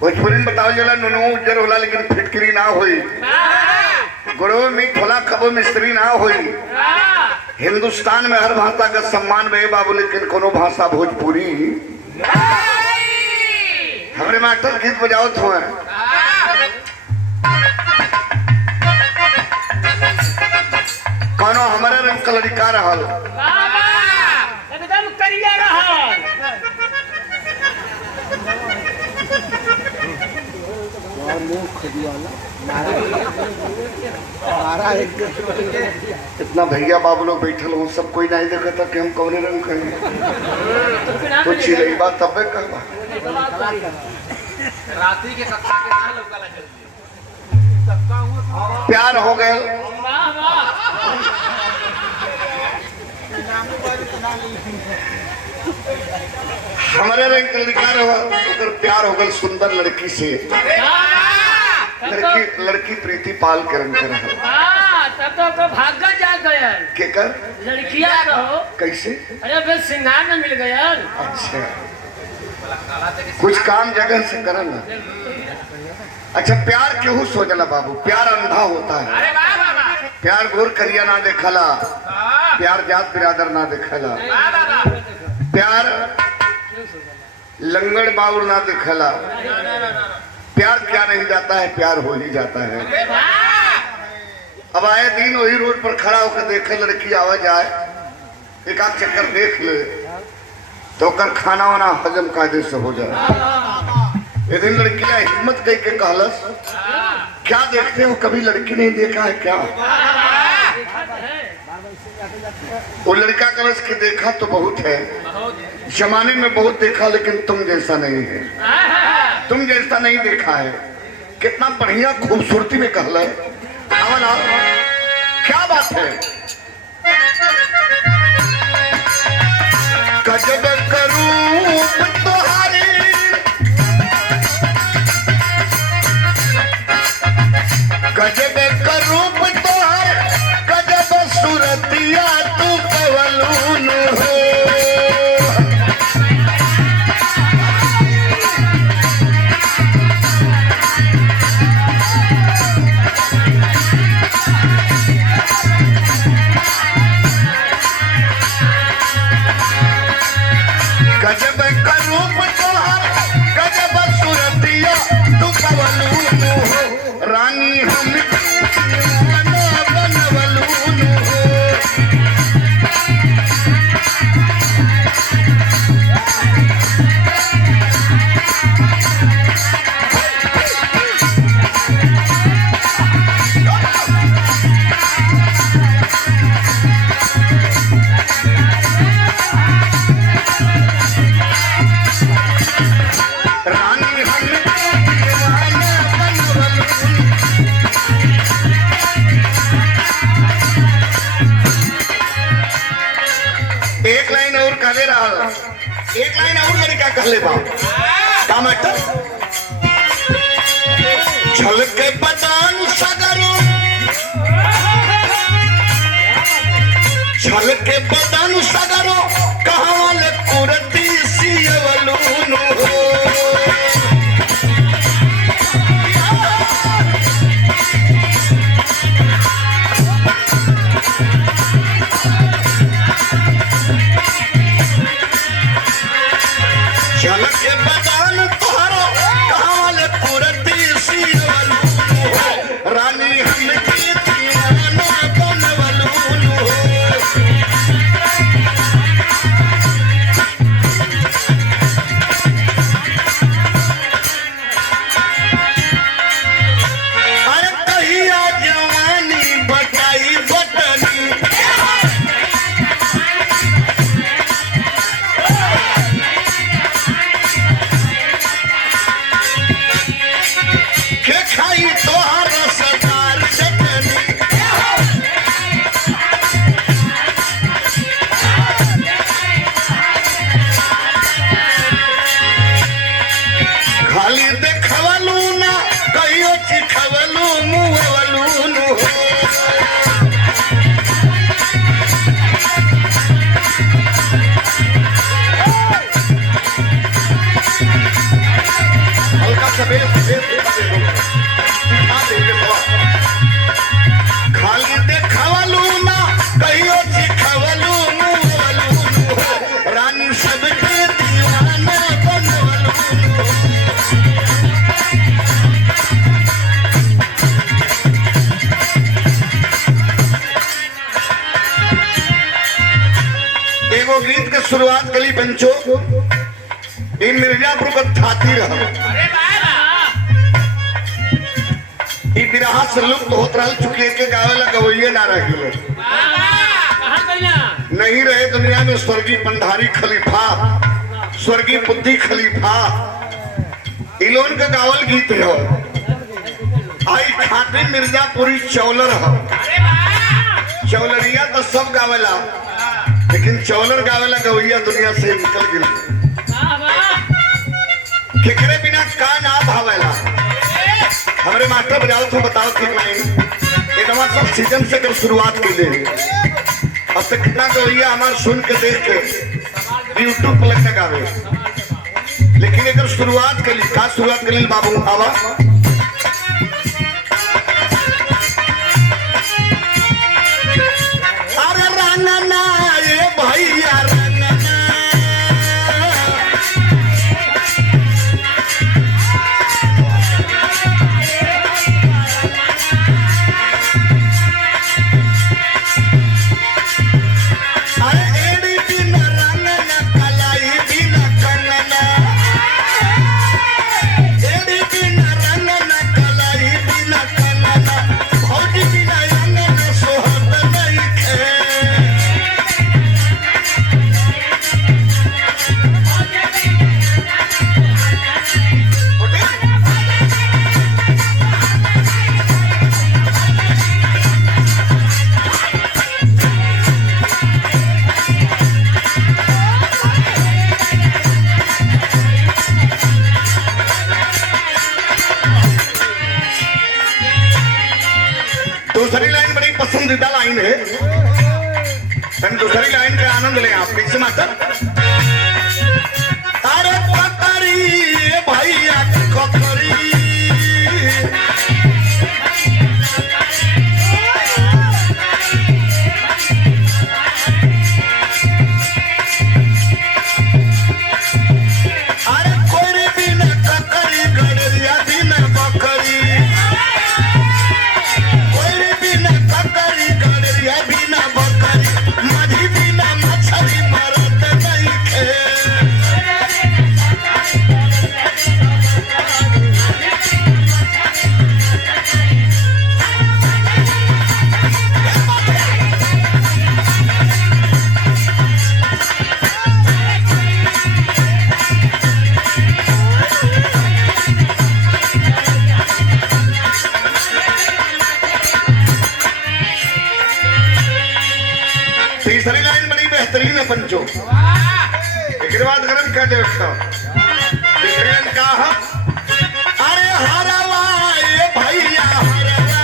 भोजपुरी में बताओ जला नुनू उज्जर होला लेकिन फिटकरी ना होई, गुड़ो मीठ होला कबो मिस्त्री ना होई। हिंदुस्तान में हर भाषा का सम्मान बे बाबू, लेकिन कोनो भाषा भोजपुरी हमरे मास्टर गीत बजाओ थो कोनो हमारे रंग का लड़का रहल एकदम करिया रहल। इतना भैया बाबू लोग बैठल हो, सब कोई नहीं देखा था कि हम कौन रंग कहें तो चिड़ई बात तबे कहबा रात्रि के कक्षा के कहां लौका लग प्यार हो गए। हमारे रंग का लड़का रहा प्यार हो गल सुंदर लड़की से, लड़की प्रीति पाल के रंग कर तब तो भागा जा गया के कर लड़किया रहो कैसे। अरे बस सिंगार में मिल गया। अच्छा कुछ काम जगह से करल ना। अच्छा प्यार केहू सोचला बाबू, प्यार अंधा होता है। प्यार गोर करिया ना देखला, प्यार जात बिरादर ना देखला, प्यार लंगड़ बाउल ना देखला। प्यार क्या नहीं जाता है, प्यार हो ही जाता है। अब आए दिन वही रोड पर खड़ा होकर देखे लड़की आवा जाए, एक आध चक्कर देख ले तो कर खाना वाना हजम कायदे से हो जाए। एक दिन लड़की हिम्मत कह के कहलस, क्या देखते हो, कभी लड़की नहीं देखा है क्या। वो लड़का कलश की देखा तो बहुत है, जमाने में बहुत देखा, लेकिन तुम जैसा नहीं है, तुम जैसा नहीं देखा है। कितना बढ़िया खूबसूरती में कहला क्या बात है। गजब करूं तुम्हारी, गजब करूं तुम्हारे, गजब सूरतिया तू कवलून हो। गजब का रूप तोहर, गजब सूरतिया तू कवलून हो। रानी हम बनवलून हो। एक लाइन और कहले रहा, एक लाइन और लड़का कहले बा टमाटर झलके बदान सगरो, झलके बदान सगरो, कहां ले कुरती सियवलून हो। झलके बदान तुहरो, कहां ले कुरती सियवलून हो। सवेरे खाली देखवलू ना कहियो सिखवलू रानी सबके दीवाना बनवलू। एगो गीत के शुरुआत कली बंचो इन मिर्जापुर का थाती रहा ई बिरहा से लुप्त होत रहल चुके के गावे ला गवैये ना रही नहीं रहे दुनिया में स्वर्गीय पंधारी खलीफा स्वर्गीय बुद्धि खलीफा इलोन का गावल गीत है आई खाती मिर्जापुरी चौलर है चौलरिया तो सब गावेला लेकिन चौलर गावेला गवैया दुनिया से निकल गई केकरे बिना का ना भावेला हमारे मास्टर बजाओ तो बताओ ठीक नहीं एकदम सब सीजन से कर शुरुआत के लिए अब तक कितना गवैया हमारे सुन के देख के यूट्यूब पर लगता गावे लेकिन एक शुरुआत के लिए का शुरुआत के लिए बाबू आवा अरे राना ये भैया दूसरी लाइन बड़ी पसंदीदा लाइन है दूसरी लाइन का आनंद लें आप कैसे मास्टर अरे ककरी भैया ककरी अरे कोई बिना ककरी गड़रिया बिना बकरी तीसरी लाइन बड़ी बेहतरीन है पंचो एक बात गरम कर दे तीसरी लाइन का अरे हरवा ये भैया हरवा